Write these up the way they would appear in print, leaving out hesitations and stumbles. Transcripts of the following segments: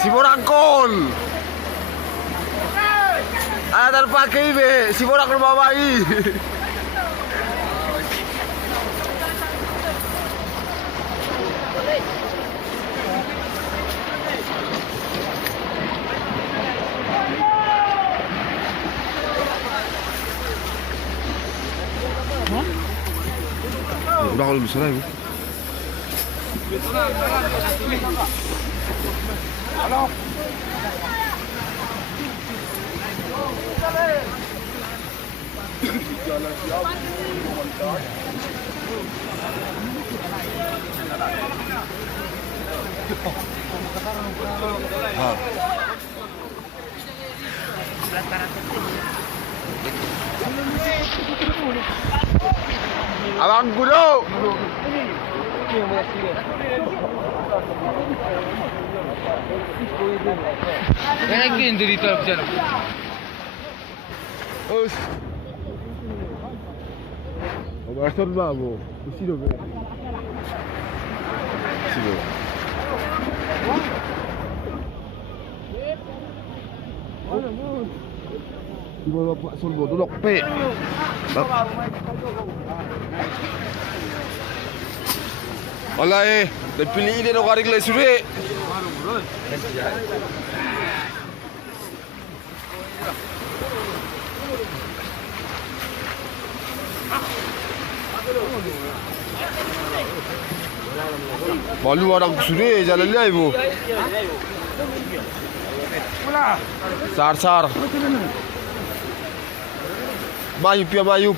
Si Borangkol. Ada terpakai be, si Borangkol babai. Udah kalau bisa lah ibu. Halo. Abang Guru. Yakin cerita macam mana? Us. Abang lah bu. Mesti dah bu. Mesti dah. Di bawah Pak Solbo tolok pe. Wallahi, dah pilih ini nak hari kelas sudah. Malu orang sudah jalan dia ibu. Sar. Mayup ya mayup.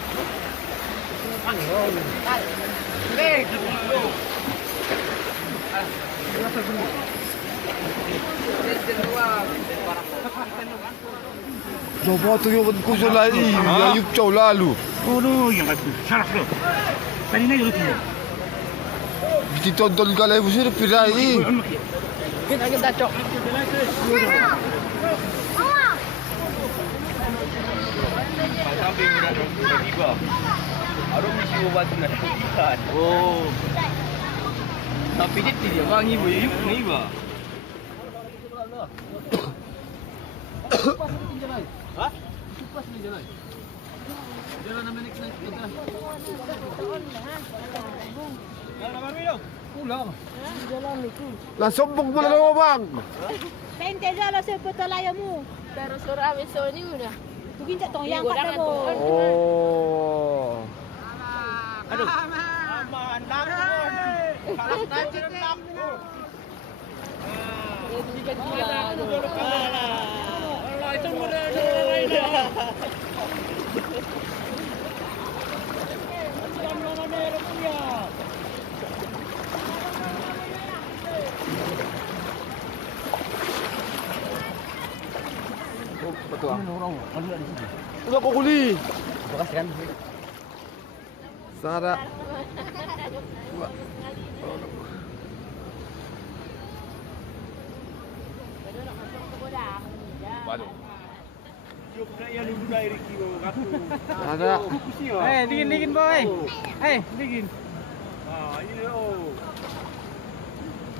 Coba tu yang kusul lagi, mayup jauh lalu. Oh, yang aku sarap tu. Tadi naik dulu. Ditonton kalau ibu sudah pirai. Kita kita cok. Sampai minat tiba. Arum mesti buat nak ikan. Oh. Tapi dia wangi boleh ni ba. Ha? Kupas ni jalan. Jalan nama ni kita. Jalan baru yo. Pulang. Jalan itu. Lah sombong pula lo bang. Pente jalan sepetalayamu. Pero surah besok ni udah. Mungkin tak tong yang kat kamu. Oh. Aduh. Aman lamun. Kalau najis lamun. Ini kan dia. Allah itu mudah lain. Betul. Udah kau kuli. Bekas kan? Sara. Waduh. Yuk nak yang dulu dari kilo katu. Ada. Dingin boy. Dingin. Ini oh.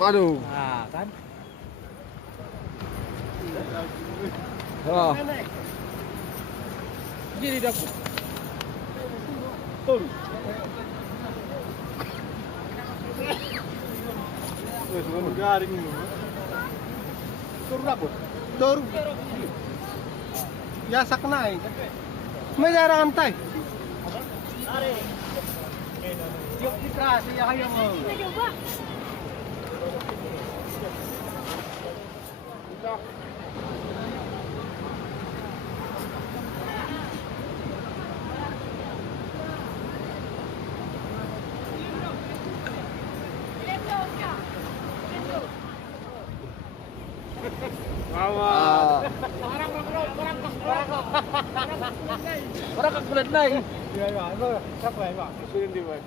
Waduh. Kan? Jadi dah. Tur. Wes ngono garing ngono. Tur apa? Tur. Ya saknai. May jarang antay. Are. Yuk kita siya kayo mo. Orang kakulat na eh. Iya, iya. Ano, sakay ba? Sulit di ba?